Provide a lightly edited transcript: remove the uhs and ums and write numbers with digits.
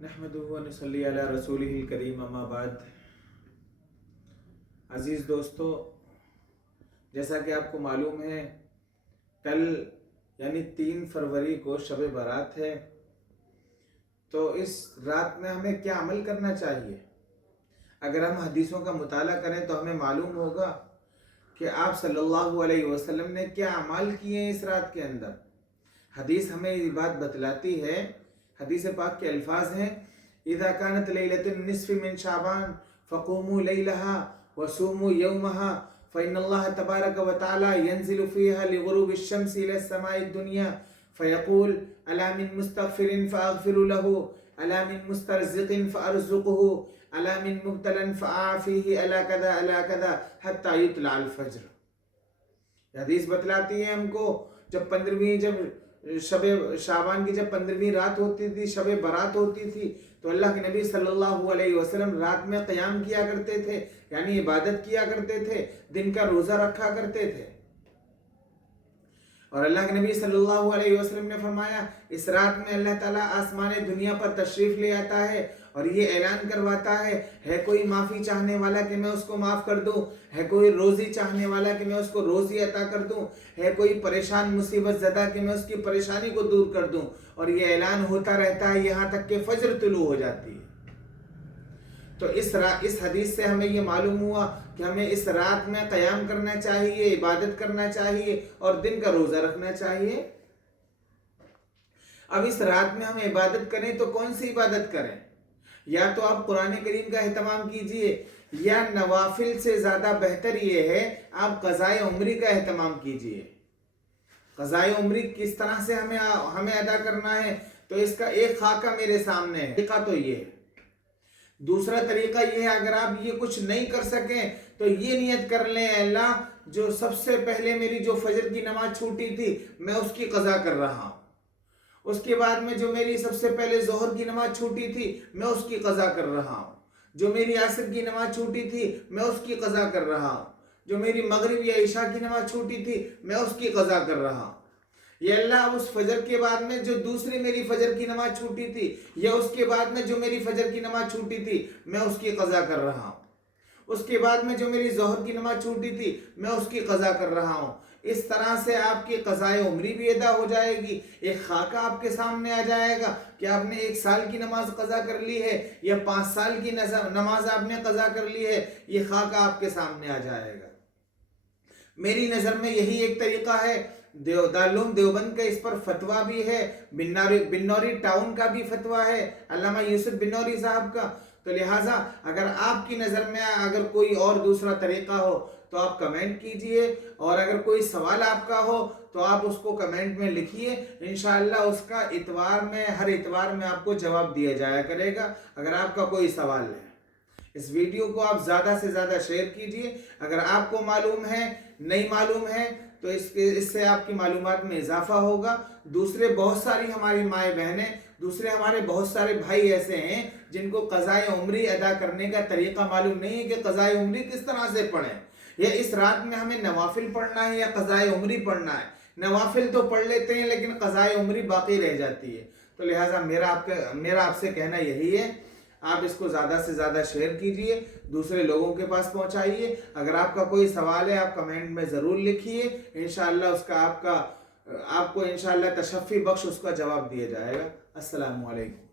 نحمدہ و نصلی علی رسولہ الکریم اما بعد۔ عزیز دوستو، جیسا کہ آپ کو معلوم ہے کل یعنی 3 فروری کو شب برات ہے، تو اس رات میں ہمیں کیا عمل کرنا چاہیے؟ اگر ہم حدیثوں کا مطالعہ کریں تو ہمیں معلوم ہوگا کہ آپ صلی اللہ علیہ وسلم نے کیا اعمال کیے ہیں اس رات کے اندر۔ حدیث ہمیں یہ بات بتلاتی ہے، حدیث پاک کے الفاظ ہیں اذا كانت ليلة النصف من شعبان فقوموا ليلها وصوموا يومها فإن الله تبارك وتعالى ينزل فيها لغروب الشمس إلى السماء الدنيا فيقول ألا من مستغفر فأغفر له ألا من مسترزق فأرزقه ألا من مبتلا فأعافيه ألا كذا ألا كذا حتى يطلع الفجر۔ حدیث بتلاتی ہے ہم کو جب شب شعبان کی جب 15ویں رات ہوتی تھی، شب برات ہوتی تھی، تو اللہ کے نبی صلی اللہ علیہ وسلم رات میں قیام کیا کرتے تھے، یعنی عبادت کیا کرتے تھے، دن کا روزہ رکھا کرتے تھے۔ اور اللہ کے نبی صلی اللہ علیہ وسلم نے فرمایا اس رات میں اللہ تعالیٰ آسمان دنیا پر تشریف لے آتا ہے اور یہ اعلان کرواتا ہے کوئی معافی چاہنے والا کہ میں اس کو معاف کر دوں، ہے کوئی روزی چاہنے والا کہ میں اس کو روزی عطا کر دوں، ہے کوئی پریشان مصیبت زدہ کہ میں اس کی پریشانی کو دور کر دوں، اور یہ اعلان ہوتا رہتا ہے یہاں تک کہ فجر طلوع ہو جاتی ہے۔ تو اس حدیث سے ہمیں یہ معلوم ہوا کہ ہمیں اس رات میں قیام کرنا چاہیے، عبادت کرنا چاہیے اور دن کا روزہ رکھنا چاہیے۔ اب اس رات میں ہم عبادت کریں تو کون سی عبادت کریں؟ یا تو آپ قرآن کریم کا اہتمام کیجئے، یا نوافل سے زیادہ بہتر یہ ہے آپ قضائے عمری کا اہتمام کیجئے۔ قضائے عمری کس طرح سے ہمیں ادا کرنا ہے؟ تو اس کا ایک خاکہ میرے سامنے ہے، طریقہ تو یہ ہے۔ دوسرا طریقہ یہ ہے اگر آپ یہ کچھ نہیں کر سکیں تو یہ نیت کر لیں اللہ جو سب سے پہلے میری جو فجر کی نماز چھوٹی تھی میں اس کی قضا کر رہا ہوں، اس کے بعد میں جو میری سب سے پہلے ظہر کی نماز چھوٹی تھی میں اس کی قضا کر رہا ہوں، جو میری عصر کی نماز چھوٹی تھی میں اس کی قضا کر رہا ہوں، جو میری مغرب یا عشاء کی نماز چھوٹی تھی میں اس کی قضا کر رہا ہوں۔ یا اللہ اس فجر کے بعد میں جو دوسری میری فجر کی نماز چھوٹی تھی یا اس کے بعد میں جو میری فجر کی نماز چھوٹی تھی میں اس کی قضا کر رہا ہوں، اس کے بعد میں جو میری ظہر کی نماز چھوٹی تھی میں اس کی قضا کر رہا ہوں۔ اس طرح سے آپ کی قضائے عمری بھی ادا ہو جائے گی، ایک خاکہ آپ کے سامنے آ جائے گا کہ آپ نے 1 سال کی نماز قضا کر لی ہے یا 5 سال کی نماز آپ نے قضا کر لی ہے، یہ خاکہ آپ کے سامنے آ جائے گا۔ میری نظر میں یہی ایک طریقہ ہے، دارالعلوم دیوبند کا اس پر فتویٰ بھی ہے، بنوری ٹاؤن کا بھی فتویٰ ہے علامہ یوسف بنوری صاحب کا۔ تو لہٰذا اگر آپ کی نظر میں اگر کوئی اور دوسرا طریقہ ہو تو آپ کمنٹ کیجئے، اور اگر کوئی سوال آپ کا ہو تو آپ اس کو کمنٹ میں لکھیے، انشاءاللہ اس کا ہر اتوار میں آپ کو جواب دیا جایا کرے گا اگر آپ کا کوئی سوال ہے۔ اس ویڈیو کو آپ زیادہ سے زیادہ شیئر کیجئے، اگر آپ کو معلوم ہے نہیں معلوم ہے تو اس سے آپ کی معلومات میں اضافہ ہوگا۔ دوسرے بہت ساری ہماری مائیں بہنیں، دوسرے ہمارے بہت سارے بھائی ایسے ہیں جن کو قضائے عمری ادا کرنے کا طریقہ معلوم نہیں ہے کہ قضائے عمری کس طرح سے پڑھیں، یا اس رات میں ہمیں نوافل پڑھنا ہے یا قضائے عمری پڑھنا ہے۔ نوافل تو پڑھ لیتے ہیں لیکن قضائے عمری باقی رہ جاتی ہے۔ تو لہٰذا میرا آپ سے کہنا یہی ہے، آپ اس کو زیادہ سے زیادہ شیئر کیجئے، دوسرے لوگوں کے پاس پہنچائیے۔ اگر آپ کا کوئی سوال ہے آپ کمنٹ میں ضرور لکھیے، انشاءاللہ اس کا آپ کو انشاءاللہ تشفی بخش اس کا جواب دیا جائے گا۔ السلام علیکم۔